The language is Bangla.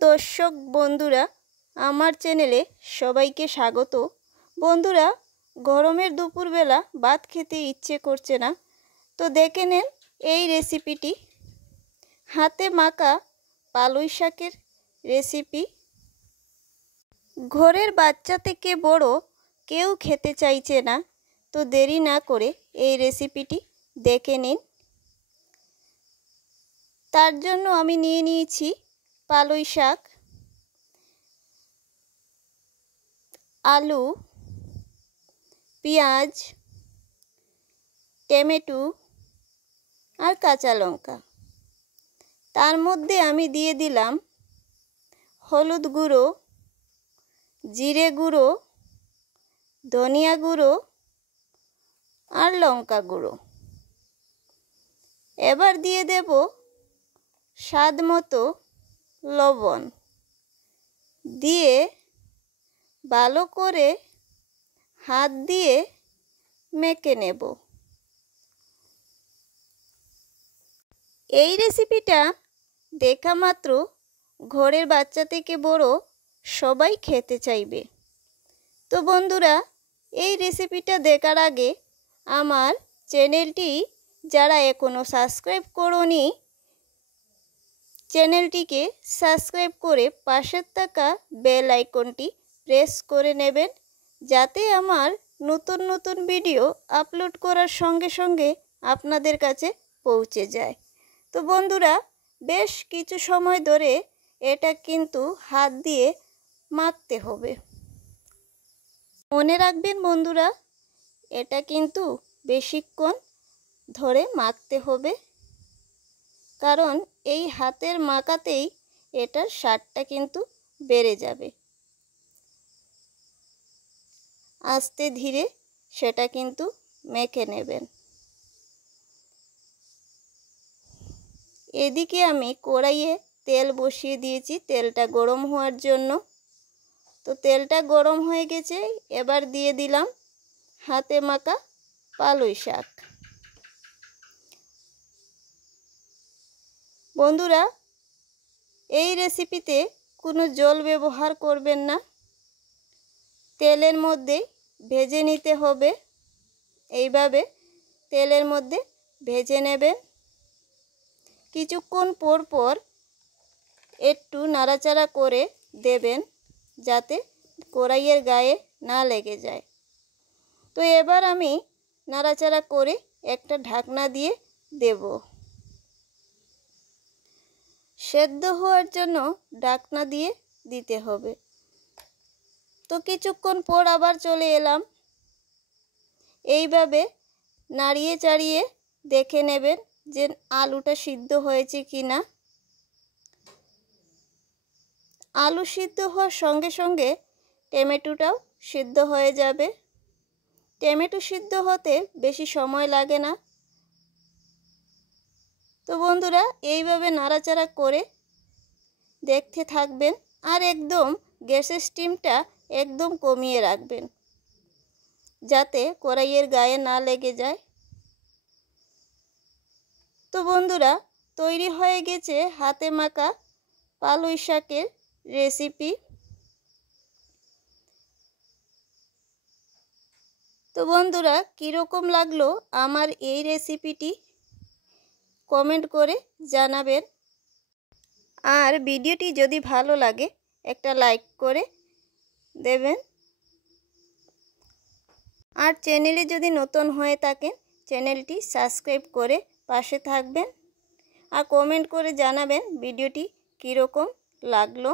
দর্শক বন্ধুরা, আমার চ্যানেলে সবাইকে স্বাগত। বন্ধুরা, গরমের দুপুরবেলা ভাত খেতে ইচ্ছে করছে না, তো দেখে নেন এই রেসিপিটি। হাতে মাখা পালং শাকের রেসিপি। ঘরের বাচ্চা থেকে বড় কেউ খেতে চাইছে না, তো দেরি না করে এই রেসিপিটি দেখে নিন। তার জন্য আমি নিয়ে নিয়েছি পালং শাক, আলু, পেঁয়াজ, টমেটো আর কাঁচা লঙ্কা। তার মধ্যে আমি দিয়ে দিলাম হলুদ গুঁড়ো, জিরে গুঁড়ো, ধনিয়া গুঁড়ো আর লঙ্কা গুঁড়ো। এবার দিয়ে দেব স্বাদ মতো লবণ, দিয়ে ভালো করে হাত দিয়ে মেখে নেব। এই রেসিপিটা দেখা মাত্র ঘরের বাচ্চা থেকে বড় সবাই খেতে চাইবে। তো বন্ধুরা, এই রেসিপিটা দেখার আগে আমার চ্যানেলটি যারা এখনও সাবস্ক্রাইব করোনি, চ্যানেলটিকে সাবস্ক্রাইব করে পাশের থাকা বেল আইকনটি প্রেস করে নেবেন, যাতে আমার নতুন নতুন ভিডিও আপলোড করার সঙ্গে সঙ্গে আপনাদের কাছে পৌঁছে যায়। তো বন্ধুরা, বেশ কিছু সময় ধরে এটা কিন্তু হাত দিয়ে মাখতে হবে। মনে রাখবেন বন্ধুরা, এটা কিন্তু বেশিক্ষণ ধরে মাখতে হবে, কারণ এই হাতের মাখাতেই এটার স্বাদটা কিন্তু বেড়ে যাবে। আস্তে ধীরে সেটা কিন্তু মেখে নেবেন। এদিকে আমি কড়াইয়ে তেল বসিয়ে দিয়েছি তেলটা গরম হওয়ার জন্য। তো তেলটা গরম হয়ে গেছে, এবার দিয়ে দিলাম হাতে মাখা পালং শাক। বন্ধুরা, এই রেসিপিতে কোনো জল ব্যবহার করবেন না, তেলের মধ্যে ভেজে নিতে হবে। এইভাবে তেলের মধ্যে ভেজে নেবেন। কিছুক্ষণ পর পর একটু নাড়াচাড়া করে দেবেন, যাতে কড়াইয়ের গায়ে না লেগে যায়। তো এবার আমি নাড়াচাড়া করে একটা ঢাকনা দিয়ে দেব। সেদ্ধ হওয়ার জন্য ঢাকনা দিয়ে দিতে হবে। তো কিছুক্ষণ পর আবার চলে এলাম। এইভাবে নাড়িয়ে চাড়িয়ে দেখে নেবেন যে আলুটা সিদ্ধ হয়েছে কি না। আলু সিদ্ধ হওয়ার সঙ্গে সঙ্গে টমেটোটাও সিদ্ধ হয়ে যাবে। টমেটো সিদ্ধ হতে বেশি সময় লাগে না। তো বন্ধুরা, এইভাবে নাড়াচাড়া করে দেখতে থাকবেন, আর একদম গ্যাসের স্টিমটা একদম কমিয়ে রাখবেন, যাতে কড়াইয়ের গায়ে না লেগে যায়। তো বন্ধুরা, তৈরি হয়ে গেছে হাতে মাখা পালং শাকের রেসিপি। তো বন্ধুরা, কীরকম লাগলো আমার এই রেসিপিটি কমেন্ট করে জানাবেন। আর ভিডিওটি যদি ভালো লাগে একটা লাইক করে দেবেন। আর চ্যানেলে যদি নতুন হয়ে থাকেন, চ্যানেলটি সাবস্ক্রাইব করে পাশে থাকবেন। আর কমেন্ট করে জানাবেন ভিডিওটি কীরকম লাগলো।